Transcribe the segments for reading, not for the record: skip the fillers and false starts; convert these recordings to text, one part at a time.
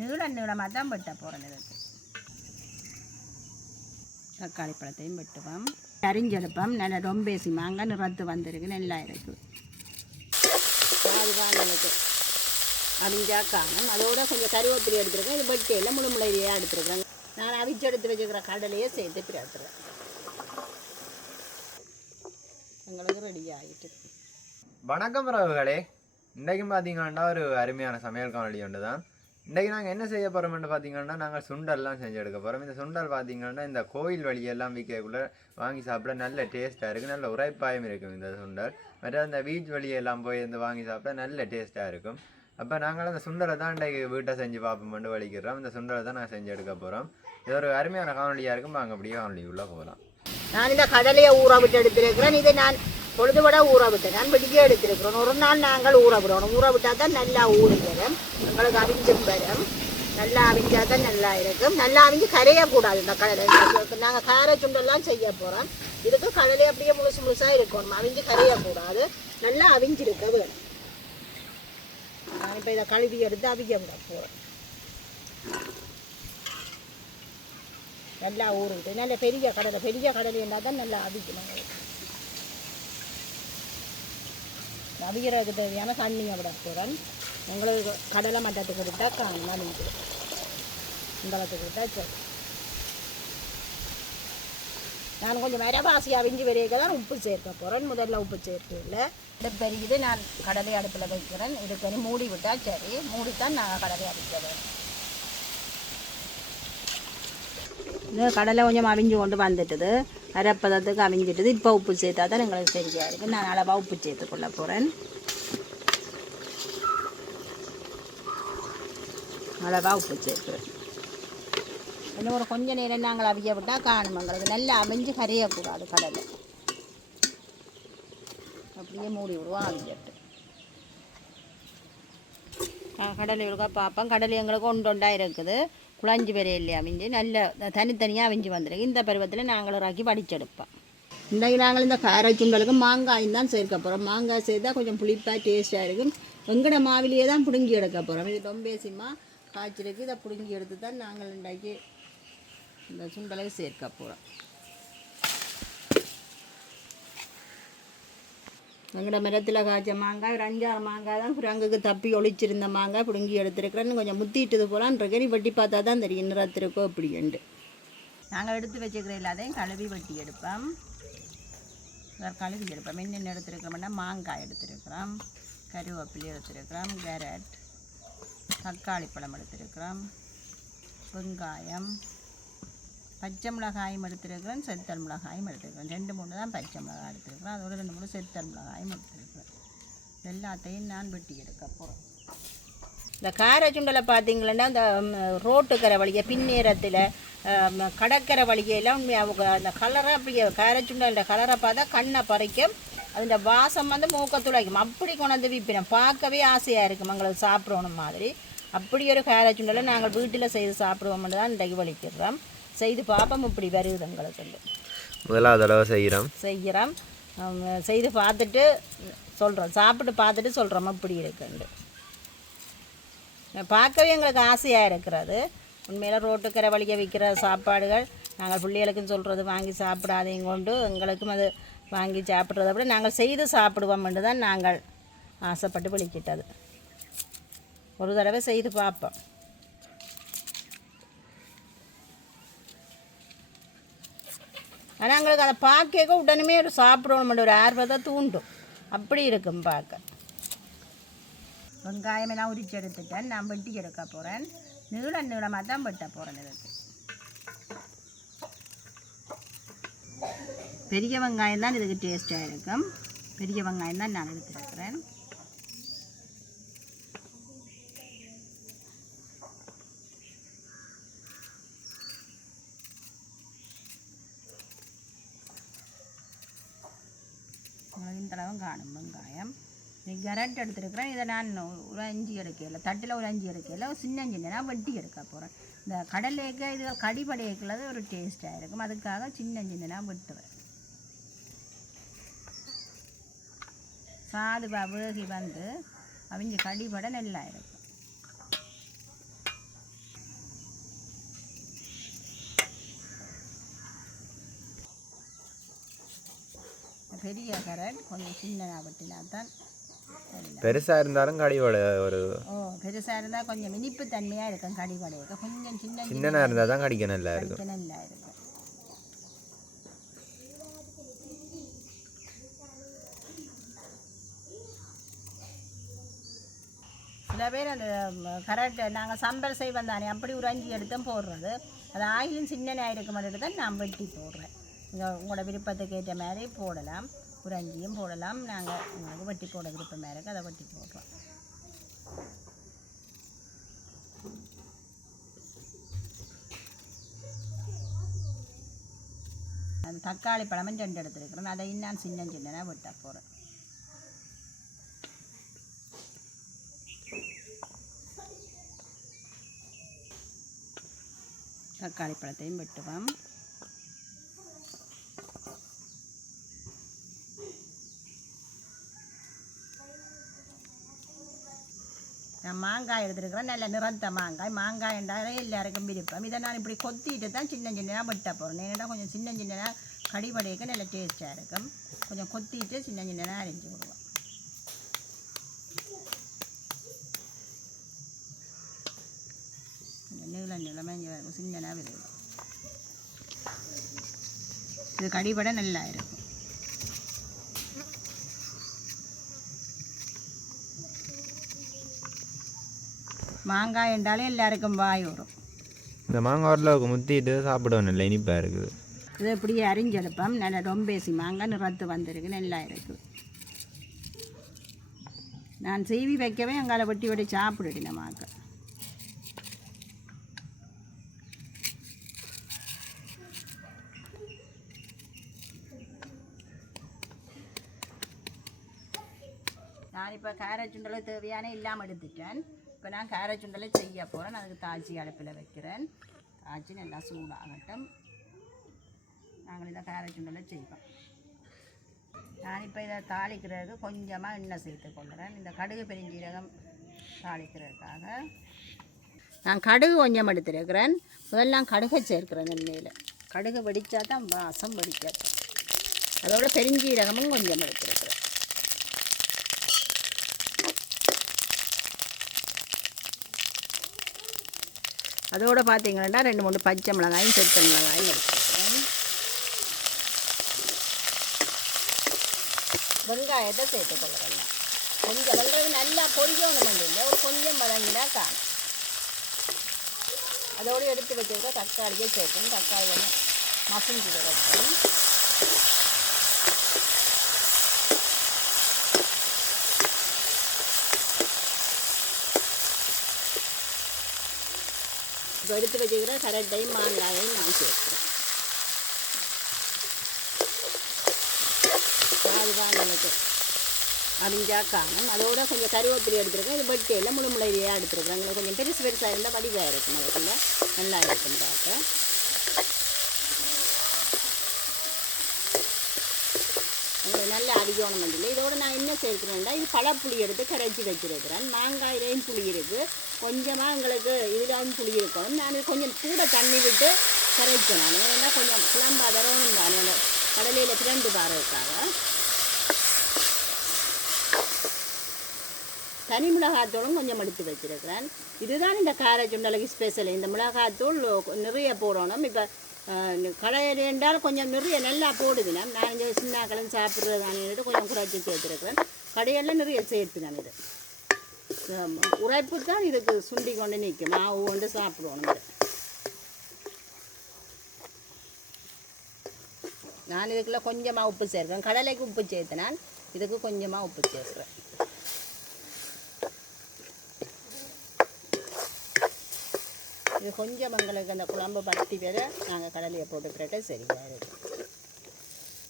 நீளமாக தான் வெட்ட போகிறேன். இதுக்கு தக்காளி பழத்தையும் வெட்டுவோம். அரிஞ்செடுப்போம். நல்லா ரொம்பேசி மாங்காய் நிறத்து வந்திருக்கு. நல்லா இருக்குது. அதுக்கு அரிஞ்சா காணும். அதோட கொஞ்சம் கருவேப்பிலை எடுத்துருக்கேன். இது வெட்டையில் முழுமுளையாக எடுத்துருக்கேன். நான் அவிச்சு எடுத்து வச்சுக்கிற கடலையே சேர்த்து இப்படி எடுத்துருவேன். உங்களுக்கு ரெடி ஆகிட்டு. வணக்கம் உறவுகளே. இன்றைக்கும் பார்த்தீங்கன்னா ஒரு அருமையான சமையல் காணொலி ஒன்று தான். இன்றைக்கி நாங்கள் என்ன செய்ய போகிறோம்னு பார்த்தீங்கன்னா நாங்கள் சுண்டல்லாம் செஞ்சு எடுக்க போகிறோம். இந்த சுண்டல் பார்த்தீங்கன்னா இந்த கோயில் வழியெல்லாம் விற்கக்குள்ளே வாங்கி சாப்பிட நல்ல டேஸ்ட்டாக இருக்குது. நல்ல உரைப்பாயும் இருக்கும் இந்த சுண்டல். மற்ற இந்த பீச் வழியெல்லாம் போய் இந்த வாங்கி சாப்பிட நல்ல டேஸ்ட்டாக இருக்கும். அப்போ நாங்கள் அந்த சுண்டலை தான் இன்றைக்கு வீட்டை செஞ்சு பார்ப்போம்னு வலிக்கிறோம். இந்த சுண்டலை தான் நான் செஞ்சு எடுக்க போகிறோம். இது ஒரு அருமையான காணொலியாக இருக்கும். வாங்க அப்படியே காணொலிக்குள்ளே போகலாம். நான் இந்த கடலையை ஊற விட்டு எடுத்திருக்கிறேன். இதை நான் பொழுது விட ஊற விட்டேன். நான் வெடிக்க எடுத்திருக்கிறோம். ஒரு நாள் நாங்கள் ஊற விடணும். ஊற விட்டால் தான் நல்லா ஊறி வரும். எங்களுக்கு அவிஞ்சும் வரும். நல்லா அவிஞ்சா தான் நல்லா இருக்கும். நல்லா அவிஞ்சு கரையக்கூடாது. இந்த கடலை நாங்கள் கார சுண்டெல்லாம் செய்ய போகிறோம். இதுக்கு கடலை அப்படியே முழுசாக இருக்கணும். அவிஞ்சு கரையக்கூடாது. நல்லா அவிஞ்சிருக்க வேணும். நான் இப்போ இதை கழுவி எடுத்து அவிக்க விட போகிறேன். நல்லா ஊறிட்டு நல்ல பெரிய கடலை இருந்தால் தான் நல்லா அவிக்கணும். அவிக்கிறதுக்கு தேவையான தண்ணியை விட போகிறேன். உங்களுக்கு கடலை மட்டத்துக்கு விட்டால் காணும். இந்த அளத்துக்கு விட்டால் சரி. நான் கொஞ்சம் மரவாசி அவிஞ்சு வரைக்க தான் உப்பு சேர்க்க போகிறேன். முதல்ல உப்பு சேர்த்து இல்லை. இது பெரியது நான் கடலை அடுப்பில் வைக்கிறேன். இதுக்கு மூடி விட்டால் சரி. மூடித்தான் நான் கடலை அவிக்க வேணும். இது கடலை கொஞ்சம் அவிஞ்சு கொண்டு வந்துட்டுது. அரைப்பதத்துக்கு அவிஞ்சிட்டுது. இப்போ உப்பு சேர்த்தா தான் எங்களுக்கு சரியாக இருக்குது. நான் அளவாக உப்பு சேர்த்துக்கொள்ள போகிறேன். அளவாக உப்பு சேர்க்குறேன். இன்னும் ஒரு கொஞ்சம் நேரம் நாங்கள் அவிய விட்டால் காணும். எங்களுக்கு நல்லா அவிஞ்சு கரையக்கூடாது கடலை. அப்படியே மூடி விடுவோம் அவிஞ்சிட்டு. கடலை ஒழுக்கா பார்ப்போம். கடலை எங்களுக்கு ஒன்றொண்டாக இருக்குது. குழஞ்சி வரையே இல்லையா அவிஞ்சு நல்ல தனித்தனியாக அவிஞ்சு வந்துருக்கு. இந்த பருவத்தில் நாங்கள் ராக்கி வடிச்செடுப்போம். இன்றைக்கு நாங்கள் இந்த கார சுண்டலுக்கு மாங்காயும் தான் சேர்க்க போகிறோம். மாங்காய் சேர்த்தா கொஞ்சம் புளிப்பாக டேஸ்ட்டாக இருக்கும். வெங்கட மாவிலேயே தான் பிடுங்கி எடுக்க போகிறோம். இது ரொம்பேசியமாக காய்ச்சிருக்கு. இதை பிடுங்கி எடுத்து தான் நாங்கள் இன்றைக்கு இந்த சுண்டலை சேர்க்க போகிறோம். எங்கட மரத்தில் காய்ச்ச மாங்காய் ஒரு 5-6 மாங்காய் தான் குரங்குக்கு தப்பி ஒழிச்சிருந்த மாங்காய் பிடுங்கி எடுத்துருக்கிறேன்னு கொஞ்சம் முத்திட்டுது போலான்னு இருக்கேன். வெட்டி பார்த்தா தான் தெரியும் நிறத்திருக்கோ அப்படின்ட்டு. நாங்கள் எடுத்து வச்சுக்கிற எல்லாத்தையும் கழுவி வெட்டி எடுப்போம். கழுவி எடுப்போம். என்னென்ன எடுத்துருக்கிறோம்னா மாங்காய் எடுத்துருக்கிறோம், கருவேப்பிலை எடுத்துருக்கிறோம், கேரட், தக்காளி பழம் எடுத்துருக்கிறோம், வெங்காயம், பச்சை மிளகாயும் எடுத்துருக்கிறேன், செத்தல் மிளகாயும் எடுத்துருக்கிறேன். 2-3 தான் பச்சை மிளகாய் எடுத்துருக்கிறேன். அதோட 2-3 செத்தல் மிளகாயும் எடுத்துருக்கிறேன். எல்லாத்தையும் நான் வெட்டி எடுக்க போகிறேன். இந்த கார சுண்டலை பார்த்தீங்களன்னா இந்த ரோட்டுக்கரை வழியை பின்னேரத்தில் கடற்கரை வழியெல்லாம் அவங்க அந்த கலரை அப்படியே கார சுண்டலோட கலரை பார்த்தா கண்ணை பறிக்கும். அந்த வாசம் வந்து மூக்கத்துளைக்கும். அப்படி கொண்டாந்து விற்பினோம். பார்க்கவே ஆசையாக இருக்கும் எங்களுக்கு சாப்பிடணும் மாதிரி. அப்படி ஒரு கார சுண்டலை நாங்கள் வீட்டில் செய்து சாப்பிடுவோம்னு தான் இன்றைக்கு வலிக்கிறோம். செய்து பார்ப்போம் இப்படி வருது எங்களுக்கு. முதலாவது தடவை செய்கிறோம். செய்து பார்த்துட்டு சொல்கிறோம். சாப்பிட்டு பார்த்துட்டு சொல்கிறோம் இப்படி இருக்குண்டு. பார்க்கவே எங்களுக்கு ஆசையாக இருக்கிறது. உண்மையில் ரோட்டுக்கரை வழியை விற்கிற சாப்பாடுகள் நாங்கள் பிள்ளைகளுக்குன்னு சொல்கிறது வாங்கி சாப்பிடாதையும் கொண்டு எங்களுக்கும் அது வாங்கி சாப்பிட்றத விட நாங்கள் செய்து சாப்பிடுவோம்னு தான் நாங்கள் ஆசைப்பட்டு விழிக்கிட்டது. ஒரு தடவை செய்து பார்ப்போம். ஆனால் எங்களுக்கு அதை பார்க்க உடனே ஒரு சாப்பிடணும் ஒரு ஆர்வத்தை தூண்டும். அப்படி இருக்கும் பார்க்க. வெங்காயமெல்லாம் உரிச்சு எடுத்துட்டேன். நான் வெட்டி எடுக்க போகிறேன். நீளமாக தான் வெட்ட போகிறேன். இதுக்கு பெரிய வெங்காயம் தான் இதுக்கு டேஸ்ட்டாக இருக்கும். பெரிய வெங்காயம் தான் நான் எடுத்துருக்கிறேன். இந்தளவும் காணும் வெங்காயம். கேரட் எடுத்துருக்கிறேன். இதை நான் ஒரு 5 எடுக்கல. தட்டில் ஒரு 5 எடுக்கல. சின்ன வெட்டி எடுக்க போகிறேன். இந்த கடலைக்கு இது கடிபடையக்குள்ளது ஒரு டேஸ்ட்டாக இருக்கும். அதுக்காக சின்ன வெட்டுவேன். சாது வேகி வந்து அவங்க கடிபட நல்லா இருக்கும். பெரிய கேரட் கொஞ்சம் சின்னதாக வெட்டினா தான் பெருசாக இருந்தாலும் கடியோட ஒரு பெருசாக இருந்தால் கொஞ்சம் இனிப்பு தன்மையாக இருக்கும் கடி வடையை கொஞ்சம் சின்னதாக இருந்தால் தான் கடிக்க நல்லா இருக்கும். நல்லா இருக்கும். சில பேர் அந்த கரெக்ட் நாங்கள் சம்பல் செய்வோம் தானே அப்படி ஒரு 5 எடுத்தும் போடுறது அது ஆயிலும் சின்னனாக இருக்க மாதிரி தான் நான் வெட்டி போடுறேன். உங்களோட விருப்பத்துக்கு ஏற்ற மாதிரி போடலாம், ஒரு 5 போடலாம். நாங்கள் உங்களுக்கு வெட்டி போட விருப்பமாக இருக்குது அதை வெட்டி போடுறோம். அந்த தக்காளி பழமும் 2 எடுத்துருக்குறேன், அதை இன்னும் சின்னனாக வெட்ட போகிறேன். தக்காளி பழத்தையும் வெட்டுவோம். நான் மாங்காய் எடுத்துருக்கிறேன், நல்ல நிறந்த மாங்காய் என்றாலே எல்லாருக்கும் விருப்பம். இதை நான் இப்படி கொத்திட்டு தான் சின்னதாக வெட்ட போகிறேன். ஏன்னா கொஞ்சம் சின்னதாக கடிபடைக்கு நல்ல டேஸ்ட்டாக இருக்கும். கொஞ்சம் கொத்திட்டு சின்னதாக அரிஞ்சு விடுவோம். நிலமை சின்னதாக விரும்பும். இது கடிபட நல்லா இருக்கும். மாங்காய் என்றாலே எல்லாருக்கும் வாய் வரும். இந்த மாங்காய் ஓரளவுக்கு முத்திட்டு சாப்பிடவும் இல்லை, இனிப்பாக இருக்குது. இது இப்படியே அரிஞ்செடுப்போம். நல்லா ரொம்பேசி மாங்காய் நிறத்து வந்திருக்கு, நல்லா இருக்குது. நான் செய்வி வைக்கவே அங்கால வெட்டி வெட்டி சாப்பிடுறேன் மாங்காய். நான் இப்போ கேரட் சுண்டலை தேவையான இல்லாமல் எடுத்துட்டேன். இப்போ நான் கேரட் சுண்டலை செய்ய போகிறேன். அதுக்கு தாச்சி அடுப்பில் வைக்கிறேன். தாச்சி நல்லா சூடாகட்டும். நாங்கள் இதை கேரட் சுண்டலை செய்வோம். நான் இப்போ இதை தாளிக்கிறதுக்கு கொஞ்சமாக எண்ணெய் சேர்த்து கொள்கிறேன். இந்த கடுகு பெருஞ்சீரகம் தாளிக்கிறதுக்காக நான் கடுகு கொஞ்சம் எடுத்துருக்கிறேன். முதல்லாம் கடுகை சேர்க்கிறேன் எண்ணெயில். கடுகு வெடித்தா தான் வாசம் வெடிக்காது. அதோட பெருஞ்சீரகமும் கொஞ்சம் எடுத்துருக்கிறேன். அதோடு பார்த்தீங்கன்னா 2-3 பச்சை மிளகாயும் செத்த மிளகாயும் எடுத்துருக்கிறேன். வெங்காயத்தை சேர்த்துக்கொள்ளலாம். கொஞ்சம் வெங்காயம் நல்லா பொரிக்கணும் இல்லை, ஒரு கொஞ்சம் வதங்கினா காணும். அதோடு எடுத்து வச்சுருக்க தக்காளியை சேர்க்கணும். தக்காளி கொஞ்சம் மசிஞ்சு வைக்கணும். இப்போ எடுத்து வச்சுக்கிற கரெக்டையும் மாங்காயையும் நான் சேர்க்கிறேன். அதுதான் எனக்கு அரிஞ்சா காணும். அதோட கொஞ்சம் கருவேப்பிலை எடுத்துருக்கேன். இது வெட்டியில் முழுமுளையாக எடுத்துருக்குறேன். எங்களுக்கு கொஞ்சம் பெருசாக இருந்தால் வடிவாக இருக்கும். அதுக்குள்ள நல்லா இருக்கும் பார்க்க. உங்களுக்கு நல்லா அடிக்கணும் இல்லை. இதோட நான் என்ன சேர்க்கிறேன்னா இது பழப்புளி எடுத்து கரைச்சி வச்சுருக்கிறேன். மாங்காயிலையும் புளி இருக்குது, கொஞ்சமாக எங்களுக்கு இதிலும் புளி இருக்கணும். நான் கொஞ்சம் கூட தண்ணி விட்டு கரைச்சேன். நான் ஏன்னா கொஞ்சம் குழம்பு அதரணும் தானே கடலையில் திரண்டு பாருக்காக. தனி மிளகாத்தூளும் கொஞ்சம் எடுத்து வச்சுருக்கிறேன். இதுதான் இந்த கார சுண்டலுக்கு ஸ்பெஷல். இந்த மிளகாத்தூள் நிறைய போடணும். இப்போ கடையில் என்றால் கொஞ்சம் நிறைய நல்லா போடுதுனா நான் இந்த சின்னாக்களும் சாப்பிட்றது தானே கொஞ்சம் குறைச்சி சேர்த்துருக்கிறேன். கடையெல்லாம் நிறைய சேர்த்து நான் இது உரைப்பு தான் இதுக்கு சுண்டி கொண்டு நிற்கும். மாவு கொண்டு சாப்பிடுவோம். நான் இதுக்குள்ள கொஞ்சமாக உப்பு சேர்க்கிறேன். கடலைக்கு உப்பு சேர்த்து நான் இதுக்கு கொஞ்சமாக உப்பு சேர்க்குறேன். இது கொஞ்சம் எங்களுக்கு அந்த குழம்பு பற்றி பேர நாங்கள் கடலையை போட்டுக்கிறட்ட சரியாக இருக்கும்.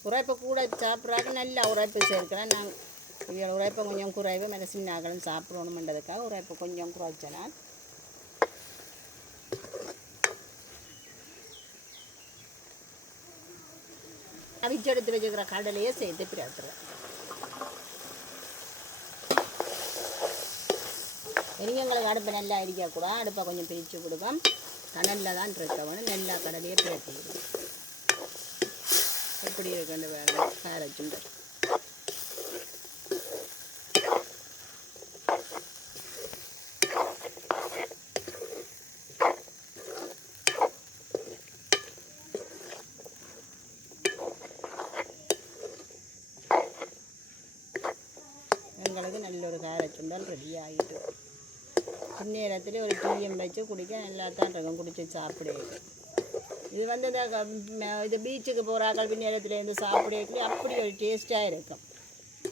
உரைப்பை கூட சாப்பிட்றாக்க நல்லா உரைப்பு சேர்க்கிறேன். நான் இதில் உரைப்பை கொஞ்சம் குறைவு மெலசின்னாக்களும் சாப்பிடணுமென்றதுக்காக உரைப்பை கொஞ்சம் குறைச்சேன். அவிச்செடுத்து வச்சுக்கிற கடலையை சேர்த்து பிறத்துறேன். எங்களுக்கு அடுப்பை நல்லா அடிக்கக்கூடாது. அடுப்பை கொஞ்சம் பிரித்து கொடுப்போம். கடலில் தான் இருக்கவனு நல்லா கடலையே பிறத்தி விடுவோம். எப்படி இருக்குன்னு வேறு கார சுண்டல். ரெடி ஆகிட்டு பின்னேரத்தில் ஒரு டீயும் வச்சு குடிக்க நல்லா தான் இருக்கும், குடிச்சு சாப்பிடுறது. இது வந்து இந்த இது பீச்சுக்கு போகிறாக்கள் பின்னேரத்துலேருந்து சாப்பிடக்குள்ளே அப்படி ஒரு டேஸ்ட்டாக இருக்கும்.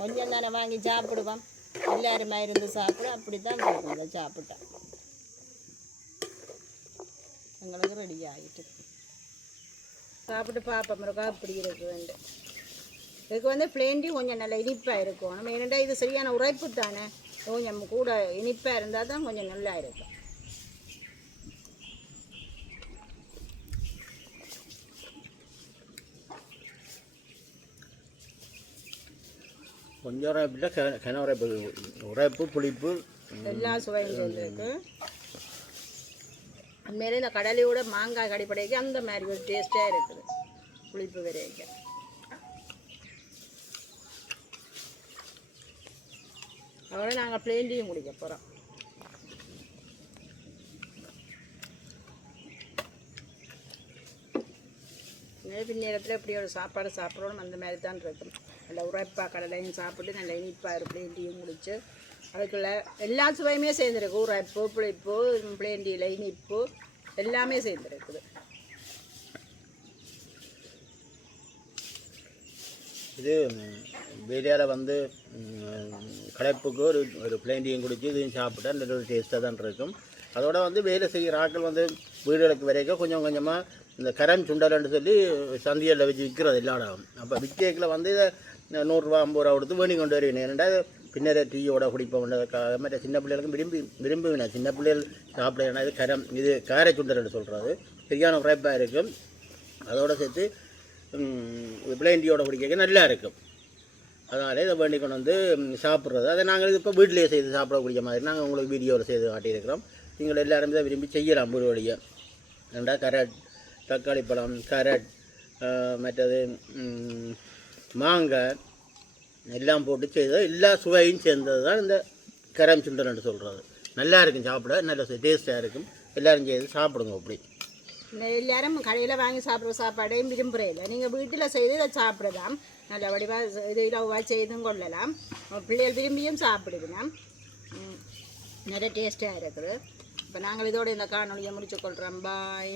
கொஞ்சம் தானே வாங்கி சாப்பிடுவோம், எல்லாருமே இருந்து சாப்பிட அப்படி தான் இருக்கும். இதை சாப்பிட்டா எங்களுக்கு ரெடி ஆகிட்டு சாப்பிட்டு பார்ப்போம் இருக்கா அப்படி இருக்கு வந்து. இதுக்கு வந்து பிளேண்டி கொஞ்சம் நல்லா இனிப்பாக இருக்கும். நம்ம என்னடா இது சரியான உரைப்பு தானே, கொஞ்சம் கூட இனிப்பாக இருந்தால் தான் கொஞ்சம் நல்லா இருக்கும். கொஞ்சம் உரைப்பில் கிண உரைப்பு, உரைப்பு புளிப்பு எல்லா சுவையும் சேர்ந்துருக்கு. அதுமாரி இந்த கடலையோட மாங்காய் கடிப்படைக்கு அந்த மாதிரி ஒரு டேஸ்ட்டாக இருக்குது புளிப்பு வரைக்கும். அதோட நாங்கள் பிளேண்டியும் குடிக்க போகிறோம். பின்னேரத்தில் இப்படி ஒரு சாப்பாடு சாப்பிடணும் அந்த மாதிரி தான் இருக்கும். நல்லா உரைப்பாக கடலையும் சாப்பிட்டு நல்லா இனிப்பாக ஒரு பிளேண்டியும் குடிச்சு அதுக்குள்ள எல்லா சுவையுமே சேர்ந்துருக்கு. உரைப்பு புளிப்பு பிளேண்டியில் இனிப்பு எல்லாமே சேர்ந்துருக்குது. இது வெளியால் வந்து களைப்புக்கு ஒரு ஒரு பிளேண்டியும் குடிச்சு இதையும் சாப்பிட்டா நல்ல ஒரு டேஸ்ட்டாக தான் இருக்கும். அதோட வந்து வேலை செய்கிற ஆட்கள் வந்து வீடுகளுக்கு வரைக்கும் கொஞ்சம் கொஞ்சமாக இந்த கரம் சுண்டல்னு சொல்லி சந்தையில் வச்சு விற்கிறது எல்லா இடம். அப்போ விற்கேக்கில் வந்து இதை 100 ரூபா 50 ரூபா கொடுத்து வேணி கொண்டு வருவீங்க. ஏன்னா பின்னரே டீயோட குடிப்போம். அது மாதிரி சின்ன பிள்ளைகளுக்கும் விரும்புவேன். சின்ன பிள்ளைகள் சாப்பிட ஏன்னா இது கார சுண்டல்னு சொல்கிறது சரியான உரைப்பாக இருக்கும். அதோடு சேர்த்து பிளேண்டியோட குடிக்க நல்லா இருக்கும். அதனாலே இதை வேண்டி கொண்டு வந்து சாப்பிட்றது. அதை நாங்கள் இப்போ வீட்டிலேயே செய்து சாப்பிடக்கூடிய மாதிரி நாங்கள் உங்களுக்கு வீடியோவில் செய்து காட்டியிருக்கிறோம். நீங்கள் எல்லாருமே தான் விரும்பி செய்யலாம் வீடு வழியை. ஏண்டா கரட், தக்காளி பழம், கரட், மற்றது மாங்காய் எல்லாம் போட்டு செய்தது எல்லா சுவையும் சேர்ந்தது தான் இந்த கரம் சுண்டல்னு சொல்கிறது. நல்லா இருக்கும், சாப்பிட நல்ல டேஸ்ட்டாக இருக்கும். எல்லோரும் செய்து சாப்பிடுங்க. அப்படி எல்லாரும் கடையில் வாங்கி சாப்பிட்ற சாப்பாடையும் விரும்புகிறதில்ல. நீங்கள் வீட்டில் செய்து இதை சாப்பிடலாம். நல்ல வடிவாக இது இலவாக செய்தும் கொள்ளலாம். பிள்ளைகள் விரும்பியும் சாப்பிடுவேன். நிறைய டேஸ்ட்டாக இருக்குது. இப்போ நாங்கள் இதோட இந்த காணொலியை முடிச்சுக்கொள்கிறோம். பாய்.